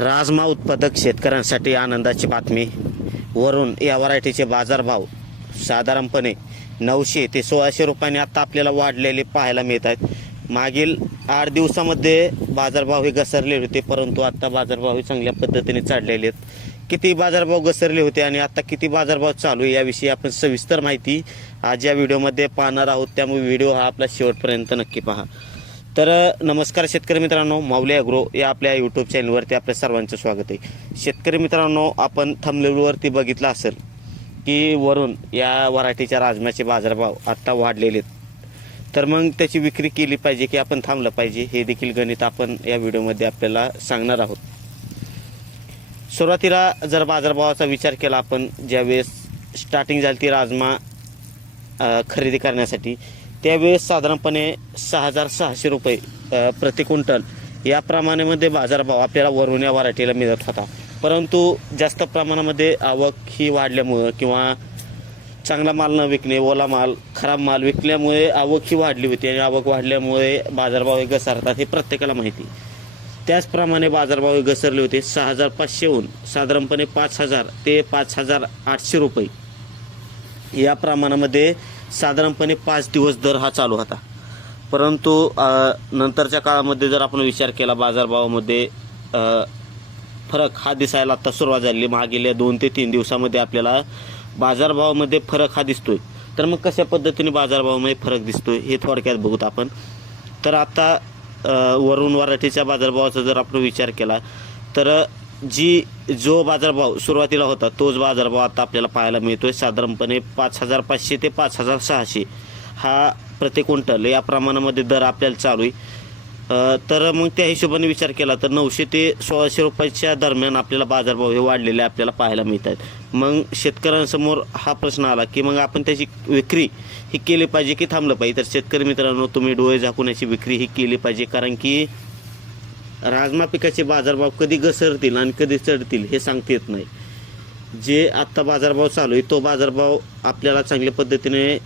राजमा उत्पादक शेतकऱ्यांसाठी आनंदाची बातमी. वरून या व्हरायटीचे बाजारभाव साधारणपणे 900 ते 1600 रुपयांनी आता आपल्याला वाढलेले पाहायला मिळत आहेत. मागील 8 दिवसामध्ये बाजारभाव हे घसरले होते, परंतु आता बाजारभाव हे चांगल्या पद्धतीने चढलेले आहेत. किती बाजारभाव घसरले होते आणि आता किती बाजारभाव चालू आहे याविषयी आपण सविस्तर माहिती आज या व्हिडिओमध्ये पाहणार आहोत. त्यामुळे व्हिडिओ हा आपला शेवटपर्यंत नक्की पहा. तर नमस्कार शेतकरी मित्रांनो, माऊली ॲग्रो या आपल्या यूट्यूब चॅनलवरती आपल्या सर्वांचं स्वागत आहे. शेतकरी मित्रांनो, आपण थंबनेलवरती बघितलं असेल की वरून या व्हरायटीच्या राजम्याचे बाजारभाव आत्ता वाढलेले आहेत. तर मग त्याची विक्री केली पाहिजे की आपण थांबलं पाहिजे, हे देखील गणित आपण या व्हिडिओमध्ये आपल्याला सांगणार आहोत. सुरुवातीला जर बाजारभावाचा विचार केला आपण, ज्यावेळेस स्टार्टिंग झाली ती राजमा खरेदी करण्यासाठी, त्यावेळेस साधारणपणे 6600 रुपये प्रति क्विंटल या प्रमाणामध्ये बाजारभाव आपल्याला वरून या व्हरायटीला मिळत होता. परंतु जास्त प्रमाणामध्ये आवक ही वाढल्यामुळं किंवा चांगला माल न विकणे, ओला माल, खराब माल विकल्यामुळे आवक ही वाढली होती आणि आवक वाढल्यामुळे बाजारभाव हे घसरतात हे प्रत्येकाला माहिती. त्याचप्रमाणे बाजारभाव हे घसरले होते. 6500हून साधारणपणे 5000 ते 5800 रुपये या प्रमाणामध्ये साधारणपणे 5 दिवस दर हा चालू होता. परंतु नंतरच्या काळामध्ये जर आपण विचार केला, बाजारभावामध्ये फरक हा दिसायला आता सुरुवात झाली. मागील 2 ते 3 दिवसामध्ये आपल्याला बाजारभावामध्ये फरक हा दिसतोय. तर मग कशा पद्धतीने बाजारभावामध्ये फरक दिसतोय हे थोडक्यात बघूत आपण. तर आता वरून व्हरायटीच्या बाजारभावाचा जर आपण विचार केला तर जो बाजारभाव सुरुवातीला होता तोच बाजारभाव आता आपल्याला पाहायला मिळतोय. साधारणपणे 5500 ते 5600 हा प्रति क्विंटल या प्रमाणामध्ये दर आपल्याला चालू आहे. तर मग त्या हिशोबाने विचार केला तर 900 ते 1600 रुपयाच्या दरम्यान आपल्याला बाजारभाव हे वाढलेले आपल्याला पाहायला मिळत आहेत. मग शेतकऱ्यांसमोर हा प्रश्न आला की मग आपण त्याची विक्री ही केली पाहिजे की थांबलं पाहिजे. तर शेतकरी मित्रांनो, तुम्ही डोळे झाकून याची विक्री ही केली पाहिजे, कारण की राजमा पिकाचे बाजारभाव कधी घसरतील आणि कधी चढतील हे सांगता येत नाही. जे आत्ता बाजारभाव चालू आहे तो बाजारभाव आपल्याला चांगल्या पद्धतीने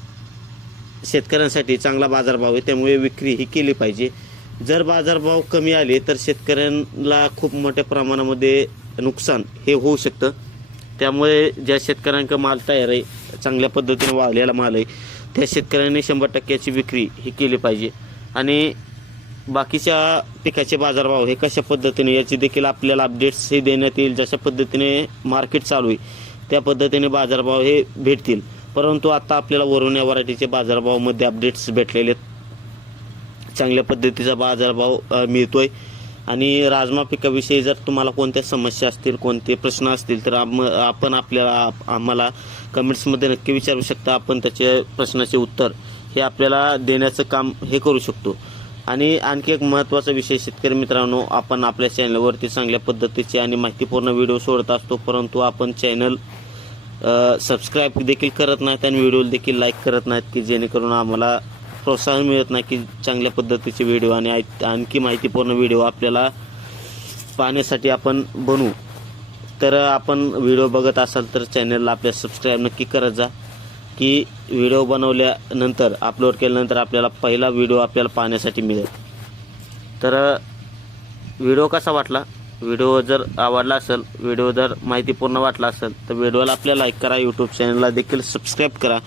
शेतकऱ्यांसाठी चांगला बाजारभाव आहे, त्यामुळे विक्री ही केली पाहिजे. जर बाजारभाव कमी आले तर शेतकऱ्यांना खूप मोठ्या प्रमाणामध्ये नुकसान हे होऊ शकतं. त्यामुळे ज्या शेतकऱ्यांचा माल तयार आहे, चांगल्या पद्धतीने वाढलेला माल आहे, त्या शेतकऱ्यांनी 100% विक्री ही केली पाहिजे. आणि बाकीच्या पिकाचे बाजारभाव हे कशा पद्धतीने याची देखील आपल्याला अपडेट्स हे देण्यात येईल. जशा पद्धतीने मार्केट चालू आहे त्या पद्धतीने बाजारभाव हे भेटतील. परंतु आता आपल्याला वरून या व्हरायटीचे बाजारभावामध्ये अपडेट्स भेटलेले आहेत. चांगल्या पद्धतीचा बाजारभाव मिळतोय. आणि राजमा पिकाविषयी जर तुम्हाला कोणत्या समस्या असतील, कोणते प्रश्न असतील तर आपण आम्हाला कमेंट्समध्ये नक्की विचारू शकता. आपण त्याचे प्रश्नाचे उत्तर हे आपल्याला देण्याचं काम हे करू शकतो. आणि आणखी एक महत्त्वाचा विषय शेतकरी मित्रांनो, आपण आपल्या चॅनलवरती चांगल्या पद्धतीचे आणि माहितीपूर्ण व्हिडिओ सोडत असतो, परंतु आपण चॅनल सबस्क्राईब देखील करत नाहीत आणि व्हिडिओ देखील लाईक करत नाहीत, की जेणेकरून आम्हाला प्रोत्साहन मिळत नाही की चांगल्या पद्धतीचे व्हिडिओ आणि आणखी माहितीपूर्ण व्हिडिओ आपल्याला पाहण्यासाठी आपण बनवू. तर आपण व्हिडिओ बघत असाल तर चॅनलला आपल्या सबस्क्राईब नक्की करत जा, की व्हिडिओ बनवल्यानंतर अपलोड केल्यानंतर आपल्याला पहिला व्हिडिओ आपल्याला पाहण्यासाठी मिळेल. तर व्हिडिओ कसा वाटला, व्हिडिओ जर आवडला असेल, व्हिडिओ जर माहितीपूर्ण वाटला असेल तर व्हिडिओला आपल्याला लाईक करा, यूट्यूब चॅनलला देखील सबस्क्राईब करा.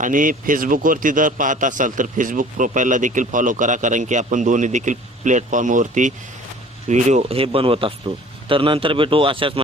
आणि फेसबुकवरती जर पाहत असाल तर फेसबुक प्रोफाईलला देखील फॉलो करा, कारण की आपण दोन्ही देखील प्लॅटफॉर्मवरती व्हिडिओ हे बनवत असतो. तर नंतर भेटू अशाच